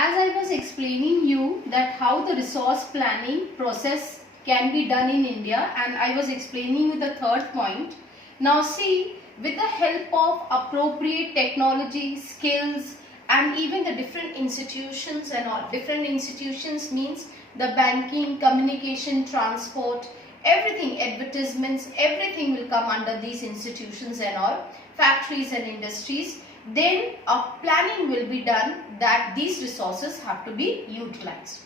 as I was explaining you that how the resource planning process can be done in India, and I was explaining you the third point. Now see, with the help of appropriate technology, skills, and even the different institutions and all, different institutions means the banking, communication, transport, everything, advertisements, everything will come under these institutions and all, factories and industries. Then a planning will be done that these resources have to be utilized.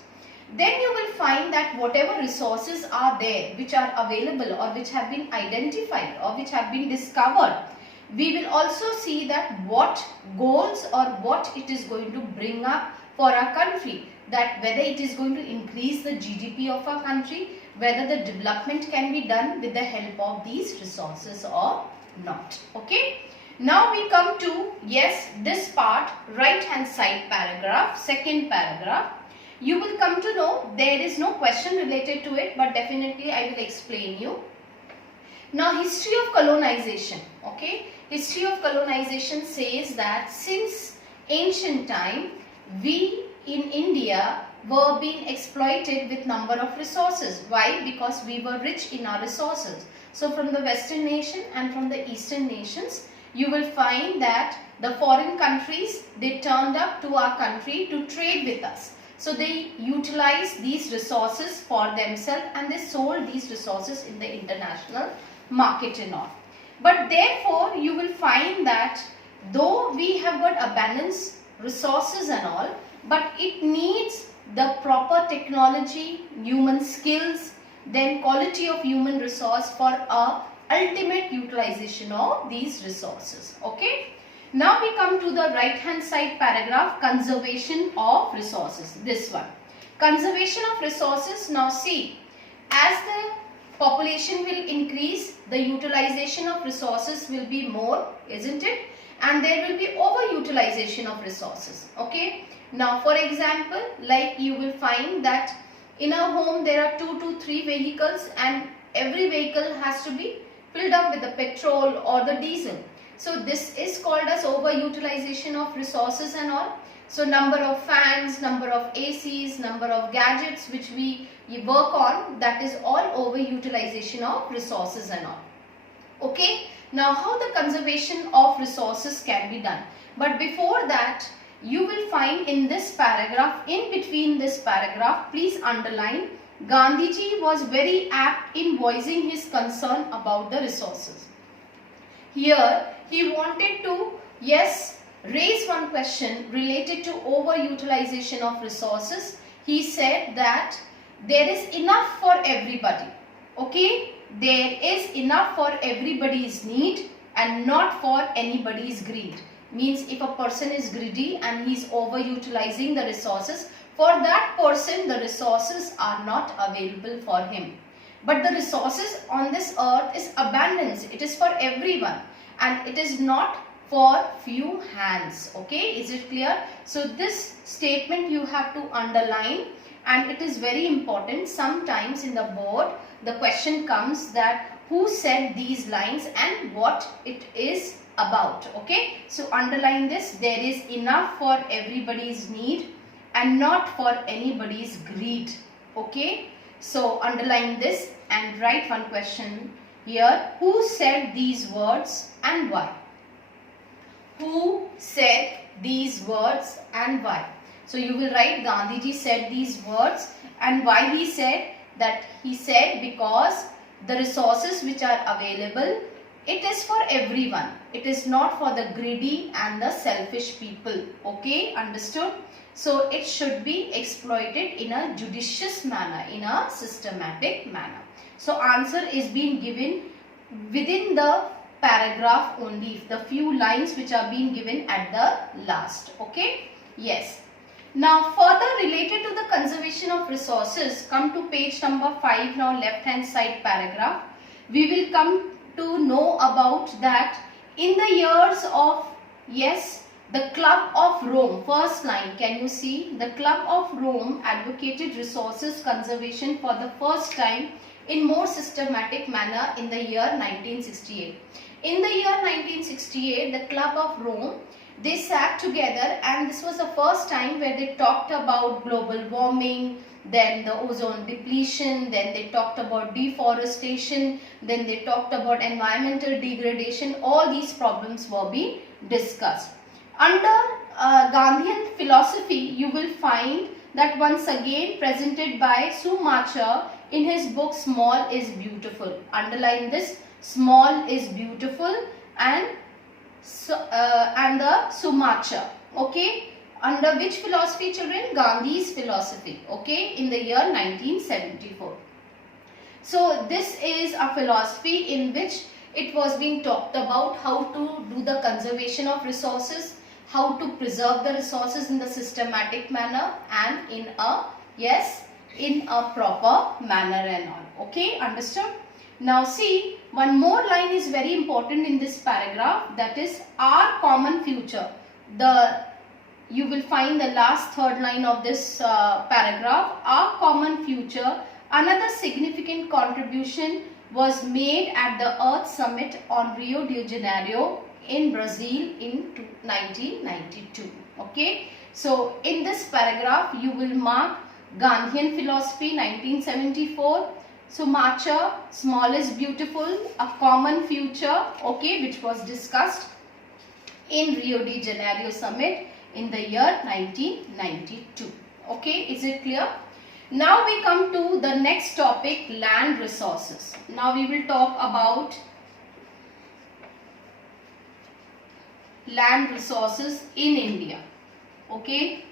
Then you will find that whatever resources are there which are available or which have been identified or which have been discovered, we will also see that what goals or what it is going to bring up for our country, that whether it is going to increase the GDP of our country, whether the development can be done with the help of these resources or not. Okay. Now we come to, yes, this part, right hand side paragraph, second paragraph. You will come to know there is no question related to it, but definitely I will explain you. Now history of colonization, okay. History of colonization says that since ancient time, we in India were being exploited with number of resources. Why? Because we were rich in our resources. So from the Western nation and from the Eastern nations, you will find that the foreign countries, they turned up to our country to trade with us. So they utilized these resources for themselves and they sold these resources in the international market and all. But therefore, you will find that though we have got abundance resources and all, but it needs the proper technology, human skills, then quality of human resource for a ultimate utilization of these resources. Okay. Now we come to the right hand side paragraph, conservation of resources. This one, conservation of resources. Now see, as the population will increase, the utilization of resources will be more, isn't it? And there will be overutilization of resources. Okay. Now for example, like you will find that in a home there are 2 to 3 vehicles and every vehicle has to be filled up with the petrol or the diesel. So this is called as overutilization of resources and all. So number of fans, number of ACs, number of gadgets which we work on, that is all overutilization of resources and all. Okay. Now how the conservation of resources can be done. But before that, you will find in this paragraph, in between this paragraph, please underline, Gandhiji was very apt in voicing his concern about the resources. Here he wanted to, yes, raise one question related to overutilization of resources. He said that there is enough for everybody. Okay, there is enough for everybody's need and not for anybody's greed. Means if a person is greedy and he is overutilizing the resources, for that person the resources are not available for him. But the resources on this earth is abundance. It is for everyone and it is not for few hands. Okay, is it clear? So this statement you have to underline, and it is very important. Sometimes in the board the question comes that who said these lines and what it is about. Okay, so underline this, there is enough for everybody's need and not for anybody's greed. Okay, so underline this and write one question here. Who said these words and why? Who said these words and why? So you will write Gandhiji said these words, and why he said that. He said because the resources which are available, it is for everyone. It is not for the greedy and the selfish people. Okay, understood? So it should be exploited in a judicious manner, in a systematic manner. So answer is being given within the paragraph only, the few lines which are being given at the last. Okay, yes. Now further related to the conservation of resources, come to page number 5 now, left hand side paragraph. We will come to know about that in the years of, yes, the Club of Rome, first line, can you see? The Club of Rome advocated resources conservation for the first time in more systematic manner in the year 1968. In the year 1968, the Club of Rome They sat together, and this was the first time where they talked about global warming, then the ozone depletion, then they talked about deforestation, then they talked about environmental degradation. All these problems were being discussed. Under Gandhian philosophy, you will find that once again presented by Schumacher in his book Small is Beautiful. Underline this, small is beautiful, and the Schumacher. Okay. Under which philosophy, children? Gandhi's philosophy. Okay. In the year 1974. So this is a philosophy in which it was being talked about how to do the conservation of resources, how to preserve the resources in the systematic manner and in a proper manner and all. Okay, understood? Now see, one more line is very important in this paragraph, that is our common future. You will find the last third line of this paragraph, our common future. Another significant contribution was made at the Earth Summit on Rio de Janeiro in Brazil in 1992. Okay. So in this paragraph you will mark Gandhian philosophy 1974, Schumacher, small is beautiful, a common future, okay, which was discussed in Rio de Janeiro summit in the year 1992. Okay, is it clear? Now we come to the next topic, land resources. Now we will talk about land resources in India. Okay.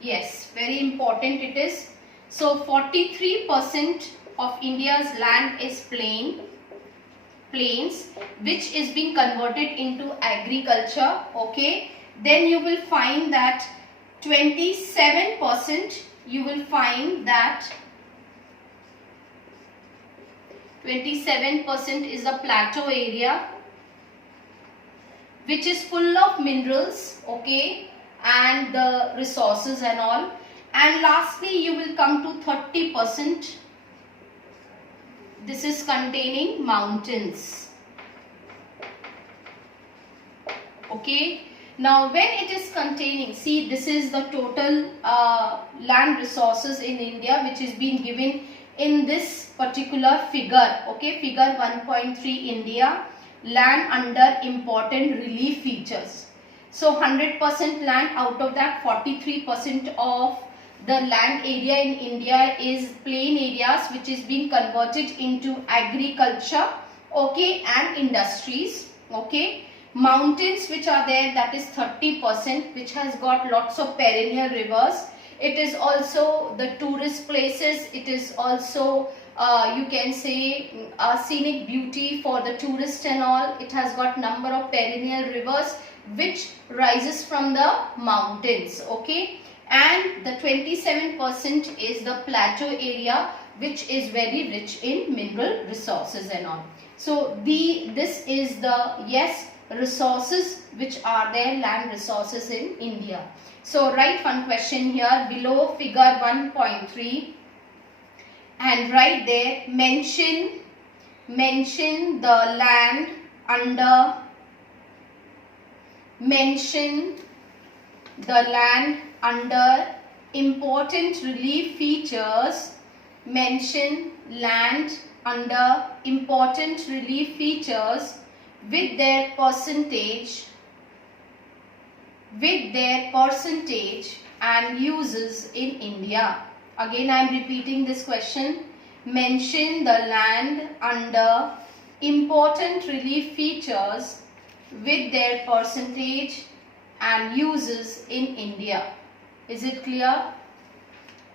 Yes, very important it is. So 43% of India's land is plains, which is being converted into agriculture. Okay. Then you will find that 27%, you will find that 27% is a plateau area, which is full of minerals, okay, and the resources and all. And lastly, you will come to 30%. This is containing mountains. Okay. Now, when it is containing, see, this is the total land resources in India, which is being given in this particular figure. Okay, figure 1.3 India, land under important relief features. So 100% land, out of that 43% of the land area in India is plain areas, which is being converted into agriculture, okay, and industries. Okay. Mountains which are there, that is 30%, which has got lots of perennial rivers. It is also the tourist places. It is also you can say scenic beauty for the tourist and all. It has got number of perennial rivers which rises from the mountains. Okay. And the 27% is the plateau area, which is very rich in mineral resources and all. So this is the resources which are there, land resources in India. So write one question here below figure 1.3 and write there, mention the land under important relief features. Mention land under important relief features with their percentage and uses in India. Again, I am repeating this question. Mention the land under important relief features with their percentage and uses in India. Is it clear?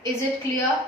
Is it clear?